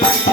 Thank you.